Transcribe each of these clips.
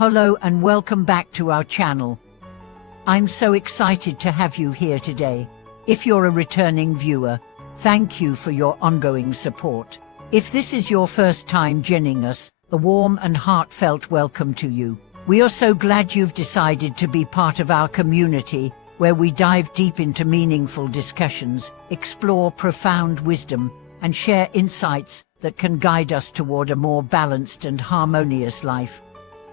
Hello and welcome back to our channel. I'm so excited to have you here today. If you're a returning viewer, thank you for your ongoing support. If this is your first time joining us, a warm and heartfelt welcome to you. We are so glad you've decided to be part of our community, where we dive deep into meaningful discussions, explore profound wisdom, and share insights that can guide us toward a more balanced and harmonious life.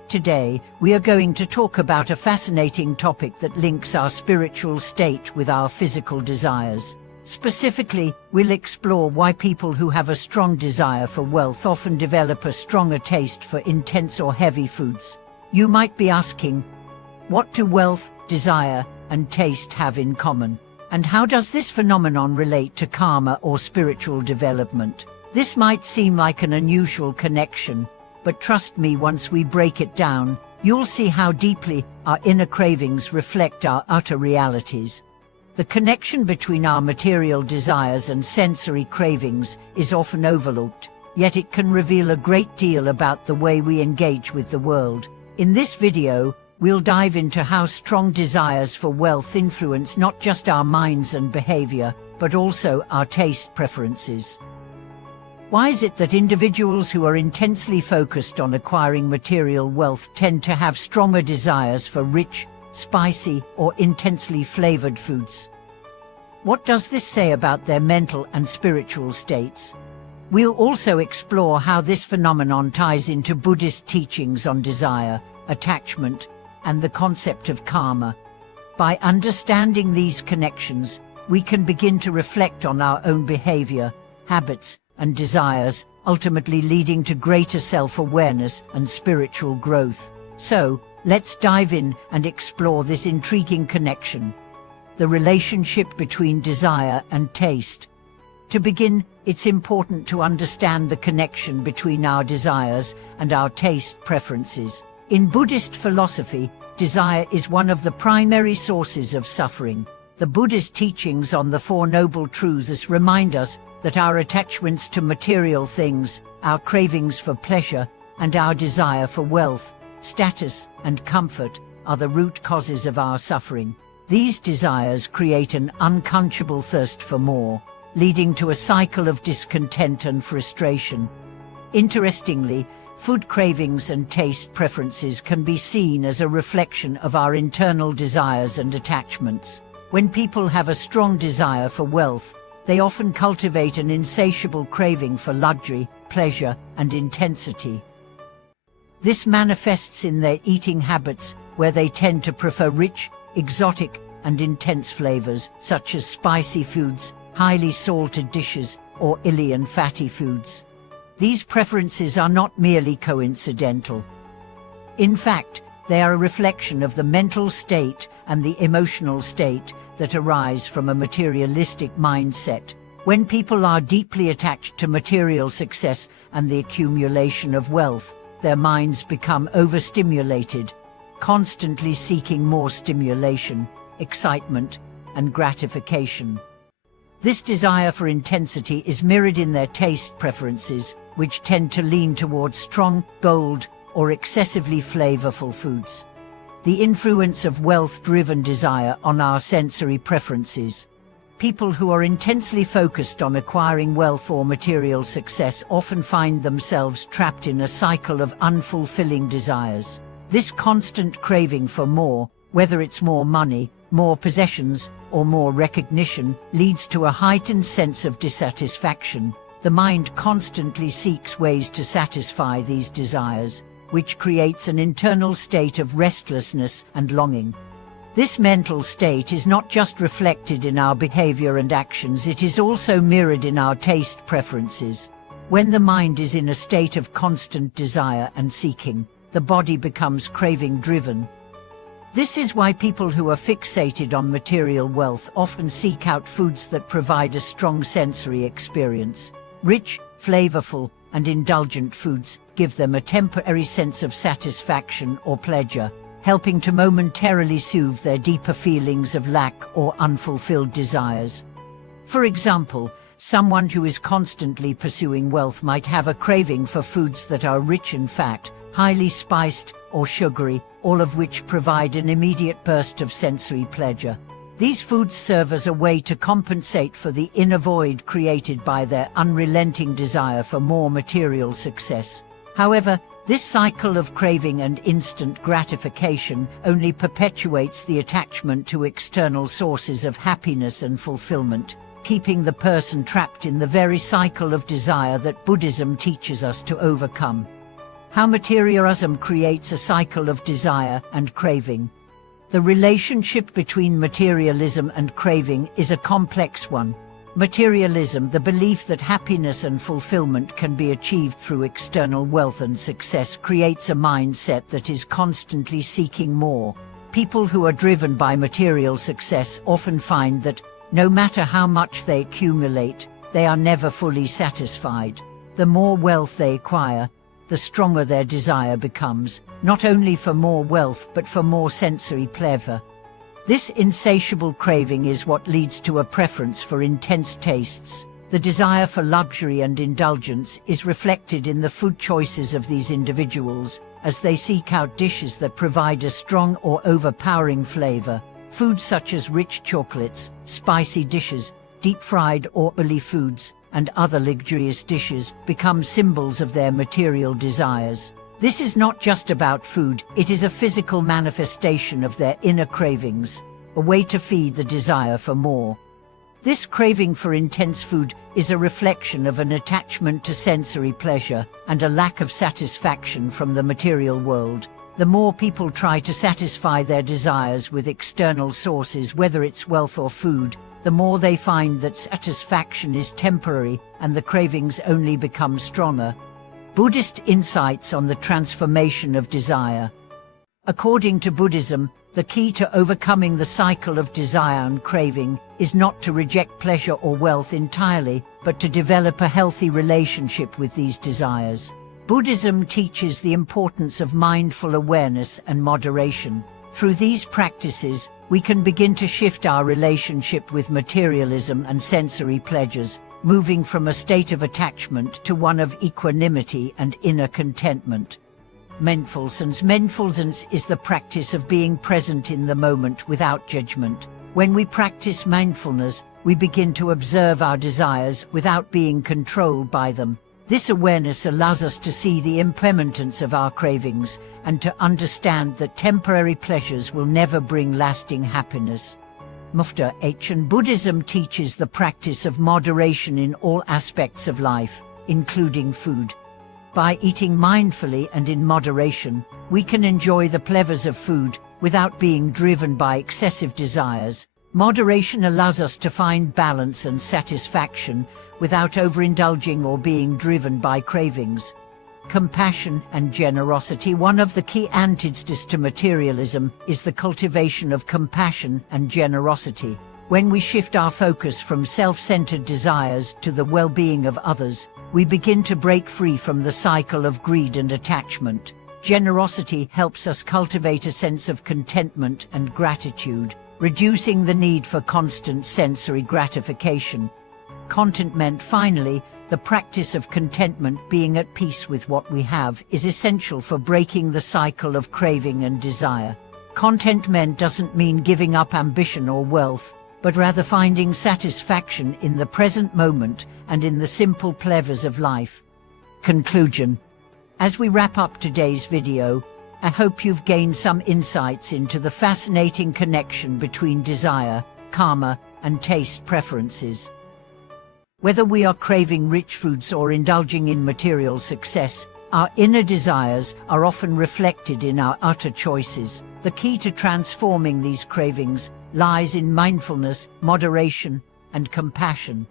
Today, we are going to talk about a fascinating topic that links our spiritual state with our physical desires. Specifically, we'll explore why people who have a strong desire for wealth often develop a stronger taste for intense or heavy foods. You might be asking, what do wealth, desire, and taste have in common? And how does this phenomenon relate to karma or spiritual development? This might seem like an unusual connection, but trust me, once we break it down, you'll see how deeply our inner cravings reflect our outer realities. The connection between our material desires and sensory cravings is often overlooked, yet it can reveal a great deal about the way we engage with the world. In this video, we'll dive into how strong desires for wealth influence not just our minds and behavior, but also our taste preferences. Why is it that individuals who are intensely focused on acquiring material wealth tend to have stronger desires for rich, spicy, or intensely flavored foods? What does this say about their mental and spiritual states? We'll also explore how this phenomenon ties into Buddhist teachings on desire, attachment, and the concept of karma. By understanding these connections, we can begin to reflect on our own behavior, habits, and desires, ultimately leading to greater self-awareness and spiritual growth. So, let's dive in and explore this intriguing connection, the relationship between desire and taste. To begin, it's important to understand the connection between our desires and our taste preferences. In Buddhist philosophy, desire is one of the primary sources of suffering. The Buddhist teachings on the Four Noble Truths remind us that our attachments to material things, our cravings for pleasure, and our desire for wealth, status, and comfort are the root causes of our suffering. These desires create an unquenchable thirst for more, leading to a cycle of discontent and frustration. Interestingly, food cravings and taste preferences can be seen as a reflection of our internal desires and attachments. When people have a strong desire for wealth, they often cultivate an insatiable craving for luxury, pleasure, and intensity. This manifests in their eating habits, where they tend to prefer rich, exotic, and intense flavors, such as spicy foods, highly salted dishes, or oily and fatty foods. These preferences are not merely coincidental. In fact, they are a reflection of the mental state and the emotional state that arise from a materialistic mindset. When people are deeply attached to material success and the accumulation of wealth, their minds become overstimulated, constantly seeking more stimulation, excitement, and gratification. This desire for intensity is mirrored in their taste preferences, which tend to lean towards strong, bold, or excessively flavorful foods. The influence of wealth-driven desire on our sensory preferences. People who are intensely focused on acquiring wealth or material success often find themselves trapped in a cycle of unfulfilling desires. This constant craving for more, whether it's more money, more possessions, or more recognition, leads to a heightened sense of dissatisfaction. The mind constantly seeks ways to satisfy these desires, which creates an internal state of restlessness and longing. This mental state is not just reflected in our behavior and actions, it is also mirrored in our taste preferences. When the mind is in a state of constant desire and seeking, the body becomes craving-driven. This is why people who are fixated on material wealth often seek out foods that provide a strong sensory experience. Rich, flavorful, and indulgent foods give them a temporary sense of satisfaction or pleasure, helping to momentarily soothe their deeper feelings of lack or unfulfilled desires. For example, someone who is constantly pursuing wealth might have a craving for foods that are rich in fat, highly spiced, or sugary, all of which provide an immediate burst of sensory pleasure. These foods serve as a way to compensate for the inner void created by their unrelenting desire for more material success. However, this cycle of craving and instant gratification only perpetuates the attachment to external sources of happiness and fulfillment, keeping the person trapped in the very cycle of desire that Buddhism teaches us to overcome. How materialism creates a cycle of desire and craving. The relationship between materialism and craving is a complex one. Materialism, the belief that happiness and fulfillment can be achieved through external wealth and success, creates a mindset that is constantly seeking more. People who are driven by material success often find that, no matter how much they accumulate, they are never fully satisfied. The more wealth they acquire, the stronger their desire becomes, not only for more wealth but for more sensory pleasure. This insatiable craving is what leads to a preference for intense tastes. The desire for luxury and indulgence is reflected in the food choices of these individuals, as they seek out dishes that provide a strong or overpowering flavor. Foods such as rich chocolates, spicy dishes, deep-fried or oily foods, and other luxurious dishes become symbols of their material desires. This is not just about food, it is a physical manifestation of their inner cravings, a way to feed the desire for more. This craving for intense food is a reflection of an attachment to sensory pleasure and a lack of satisfaction from the material world. The more people try to satisfy their desires with external sources, whether it's wealth or food, the more they find that satisfaction is temporary and the cravings only become stronger. Buddhist insights on the transformation of desire. According to Buddhism, the key to overcoming the cycle of desire and craving is not to reject pleasure or wealth entirely, but to develop a healthy relationship with these desires. Buddhism teaches the importance of mindful awareness and moderation. Through these practices, we can begin to shift our relationship with materialism and sensory pleasures, moving from a state of attachment to one of equanimity and inner contentment. Mindfulness is the practice of being present in the moment without judgment. When we practice mindfulness, we begin to observe our desires without being controlled by them. This awareness allows us to see the impermanence of our cravings and to understand that temporary pleasures will never bring lasting happiness. Meditation. Buddhism teaches the practice of moderation in all aspects of life, including food. By eating mindfully and in moderation, we can enjoy the pleasures of food without being driven by excessive desires. Moderation allows us to find balance and satisfaction without overindulging or being driven by cravings. Compassion and generosity. One of the key antidotes to materialism is the cultivation of compassion and generosity. When we shift our focus from self-centered desires to the well-being of others, we begin to break free from the cycle of greed and attachment. Generosity helps us cultivate a sense of contentment and gratitude, reducing the need for constant sensory gratification. Contentment. Finally, the practice of contentment, being at peace with what we have, is essential for breaking the cycle of craving and desire. Contentment doesn't mean giving up ambition or wealth, but rather finding satisfaction in the present moment and in the simple pleasures of life. Conclusion. As we wrap up today's video, I hope you've gained some insights into the fascinating connection between desire, karma, and taste preferences. Whether we are craving rich foods or indulging in material success, our inner desires are often reflected in our outer choices. The key to transforming these cravings lies in mindfulness, moderation, and compassion.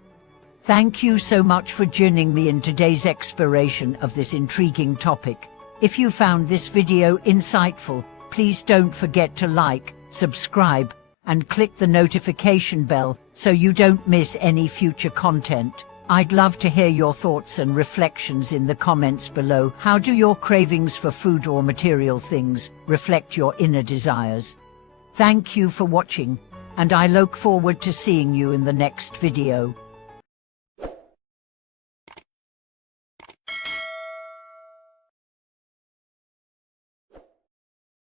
Thank you so much for joining me in today's exploration of this intriguing topic. If you found this video insightful, please don't forget to like, subscribe, and click the notification bell so you don't miss any future content. I'd love to hear your thoughts and reflections in the comments below. How do your cravings for food or material things reflect your inner desires? Thank you for watching, and I look forward to seeing you in the next video.